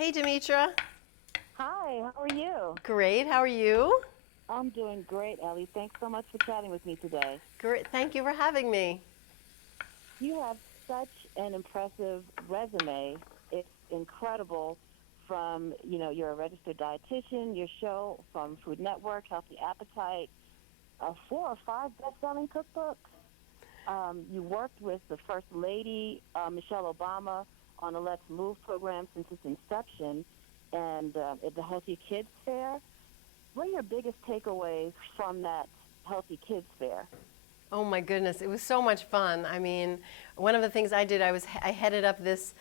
Hey, Demetra. Hi, how are you? Great. How are you? I'm doing great, Ellie. Thanks so much for chatting with me today. Great. Thank you for having me. You have such an impressive resume. It's incredible you're a registered dietitian, your show from Food Network, Healthy Appetite, 4 or 5 best-selling cookbooks. You worked with the First Lady, Michelle Obama, on the Let's Move program since its inception and at the Healthy Kids Fair. What are your biggest takeaways from that Healthy Kids Fair? Oh my goodness, it was so much fun. I mean, one of the things I did, I headed up this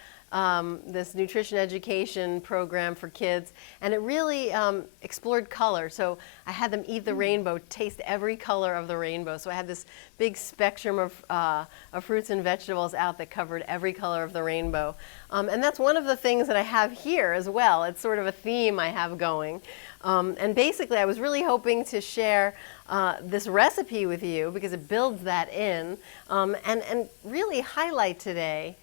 nutrition education program for kids, and it really explored color. So I had them eat the rainbow, taste every color of the rainbow. So I had this big spectrum of fruits and vegetables out that covered every color of the rainbow. And that's one of the things that I have here as well. It's sort of a theme I have going. And basically, I was really hoping to share this recipe with you because it builds that in, and really highlight today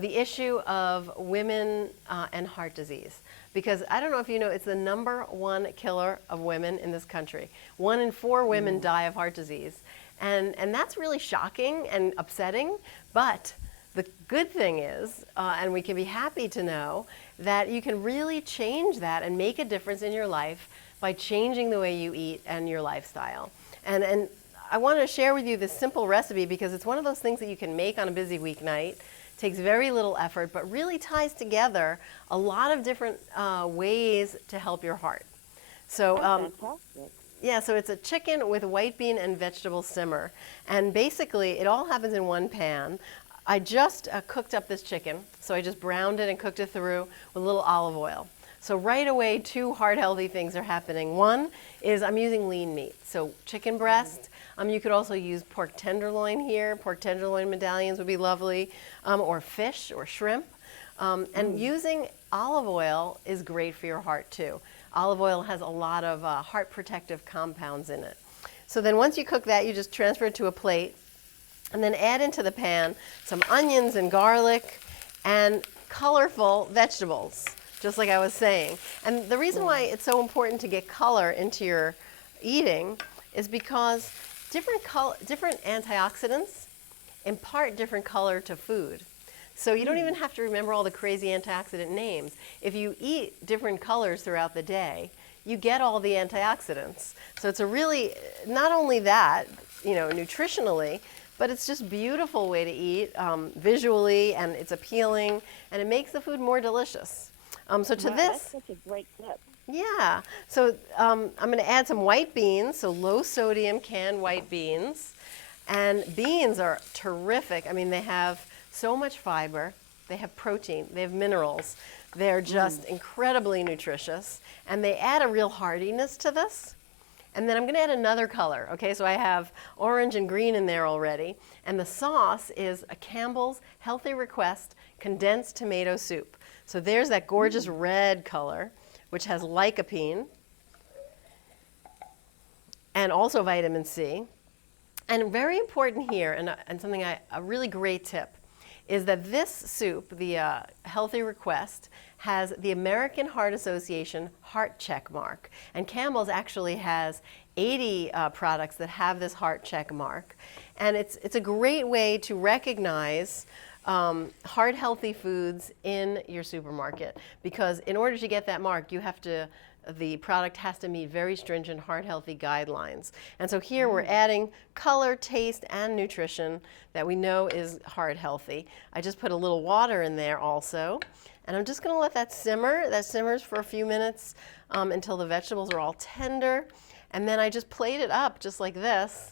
the issue of women and heart disease. Because I don't know if you know, it's the #1 killer of women in this country. 1 in 4 women die of heart disease. And that's really shocking and upsetting, but the good thing is, and we can be happy to know, that you can really change that and make a difference in your life by changing the way you eat and your lifestyle. And I want to share with you this simple recipe because it's one of those things that you can make on a busy weeknight. Takes very little effort, but really ties together a lot of different ways to help your heart. So Fantastic. yeah, so it's a chicken with white bean and vegetable simmer. And basically, it all happens in one pan. I just cooked up this chicken, so I just browned it and cooked it through with a little olive oil. So right away, 2 heart-healthy things are happening. One is I'm using lean meat, so chicken breast. You could also use pork tenderloin here. Pork tenderloin medallions would be lovely, or fish or shrimp. And using olive oil is great for your heart too. Olive oil has a lot of heart protective compounds in it. So then once you cook that, you just transfer it to a plate and then add into the pan some onions and garlic and colorful vegetables, just like I was saying. And the reason why it's so important to get color into your eating is because different antioxidants impart different color to food. So you don't even have to remember all the crazy antioxidant names. If you eat different colors throughout the day, you get all the antioxidants. So it's a really, not only that, nutritionally, but it's just a beautiful way to eat visually, and it's appealing, and it makes the food more delicious. So to Wow, this, that's such a great tip. yeah. So I'm going to add some white beans, so low sodium canned white beans. And beans are terrific. I mean, they have so much fiber, they have protein, they have minerals. They're just incredibly nutritious, and they add a real hardiness to this. And then I'm going to add another color. Okay, so I have orange and green in there already. And the sauce is a Campbell's Healthy Request condensed tomato soup. So there's that gorgeous red color, which has lycopene and also vitamin C. And very important here, and something a really great tip, is that this soup, the Healthy Request, has the American Heart Association heart check mark. And Campbell's actually has 80 products that have this heart check mark. And it's a great way to recognize heart healthy foods in your supermarket, because in order to get that mark, the product has to meet very stringent heart healthy guidelines. And so here we're adding color, taste, and nutrition that we know is heart healthy. I just put a little water in there also. And I'm just going to let that simmer. That simmers for a few minutes until the vegetables are all tender. And then I just plate it up just like this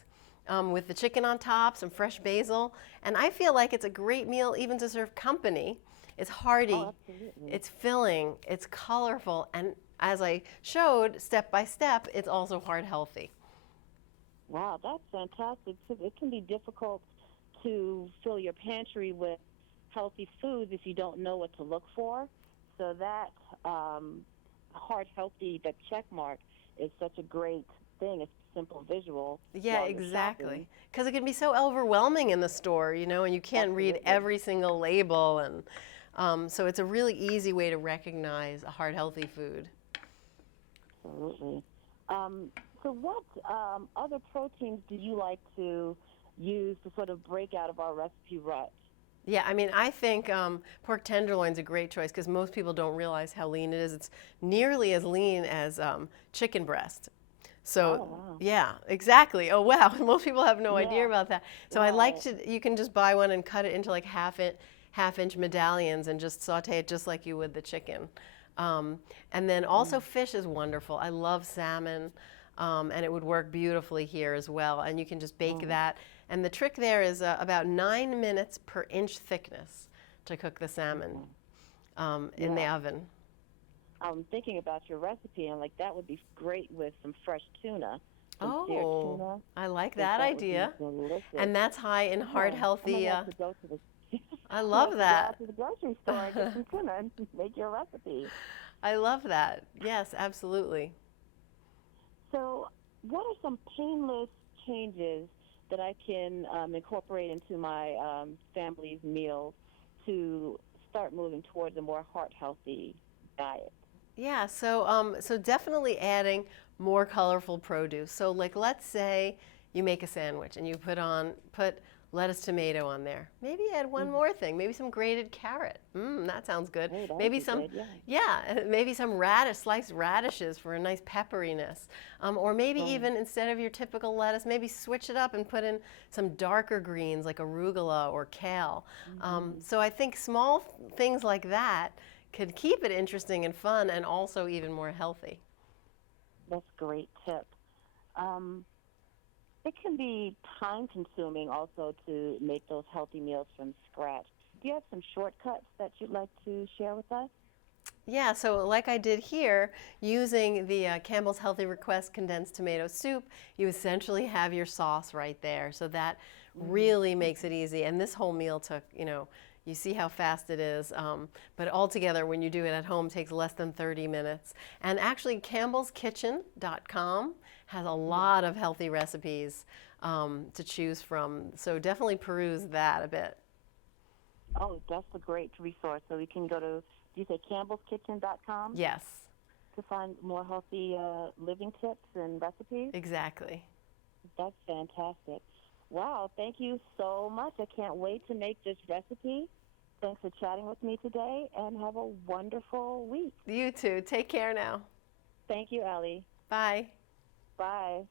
with the chicken on top, some fresh basil. And I feel like it's a great meal even to serve company. It's hearty, Oh, absolutely. it's filling, it's colorful, and as I showed step by step, it's also heart healthy. Wow, that's fantastic. So it can be difficult to fill your pantry with healthy foods if you don't know what to look for. So that heart healthy, that check mark is such a great thing. It's a simple visual Yeah, while you're shopping. exactly. Because it can be so overwhelming in the store, and you can't read Absolutely. every single label. And So it's a really easy way to recognize a heart healthy food. Absolutely. So what other proteins do you like to use to sort of break out of our recipe rut? Yeah, I mean, I think pork tenderloin's a great choice because most people don't realize how lean it is. It's nearly as lean as chicken breast. So, Oh, wow. yeah, exactly. Oh, wow. Most people have no idea Yeah, about that. So I like right. to, you can just buy one and cut it into like half inch medallions and just saute it just like you would the chicken. And then also fish is wonderful. I love salmon, and it would work beautifully here as well. And you can just bake Mm. that. And the trick there is about 9 minutes per inch thickness to cook the salmon Okay. in the Yeah. oven. I'm thinking about your recipe, and like that would be great with some fresh tuna, some seared Oh, tuna. I like I think that that would be idea. delicious. And that's high in heart Yeah, I'm healthy. gonna have to go to the. I I'm gonna love have to go that. out to the grocery store and get some tuna and make your recipe. I love that. Yes, absolutely. So, what are some painless changes that I can incorporate into my family's meals to start moving towards a more heart healthy diet? Yeah, so definitely adding more colorful produce. So like let's say you make a sandwich and you put lettuce tomato on there. Maybe add one Mm. more thing, maybe some grated carrot. That sounds good. Hey, that would Maybe be some good. Yeah. yeah, maybe some sliced radishes for a nice pepperiness. Or maybe Right. even instead of your typical lettuce, maybe switch it up and put in some darker greens like arugula or kale. Hmm. So I think small things like that could keep it interesting and fun and also even more healthy. That's a great tip. Um, it can be time consuming also to make those healthy meals from scratch. Do you have some shortcuts that you'd like to share with us? Yeah, so like I did here, using the Campbell's Healthy Request condensed tomato soup, you essentially have your sauce right there. So that Mm. really makes it easy. And this whole meal took, you see how fast it is. But altogether, when you do it at home, takes less than 30 minutes. And actually, campbellskitchen.com has a Yes. lot of healthy recipes to choose from. So definitely peruse that a bit. Oh, that's a great resource. So we can go to, do you say campbellskitchen.com Yes, to find more healthy living tips and recipes? exactly. That's fantastic. Wow, thank you so much. I can't wait to make this recipe. Thanks for chatting with me today, and have a wonderful week. You too. Take care now. Thank you, Ellie. Bye. Bye.